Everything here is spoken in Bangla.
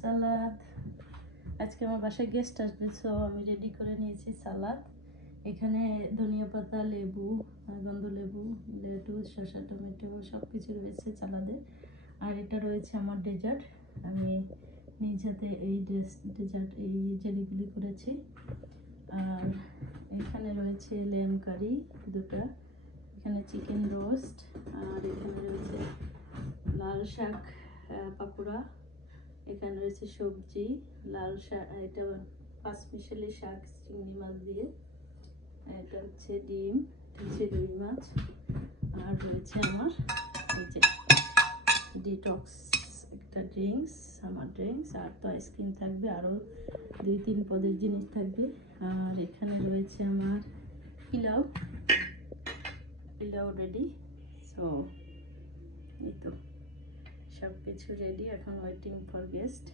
সালাদ। আজকে আমার বাসায় গেস্ট আসবে, সো আমি রেডি করে নিয়েছি সালাদ। এখানে ধনিয়া পাতা, লেবু, গন্ধ লেবু, লেটুস, শসা, টমেটো সব কিছু রয়েছে সালাদে। আর এটা রয়েছে আমার ডেজার্ট। আমি নিজ হাতে এই ডেজার্ট এই জেলিগুলি করেছি। আর এখানে রয়েছে লেম কারি দুটা, এখানে চিকেন রোস্ট, আর এখানে রয়েছে লাল শাক পাকোড়া, এখানে রয়েছে সবজি, লাল শাক, এটা পাঁচমিশালি শাক চিংড়ি মাছ দিয়ে, এটা হচ্ছে ডিম, হচ্ছে রুই মাছ, আর রয়েছে আমার এই যে ডিটক্স একটা ড্রিঙ্কস, আমার ড্রিঙ্কস, আর তো আইসক্রিম থাকবে, আরও 2-3 পদের জিনিস থাকবে। আর এখানে রয়েছে আমার পিলাও রেডি। সো এই তো সব কিছু রেডি, এখন ওয়েটিং ফর গেস্ট।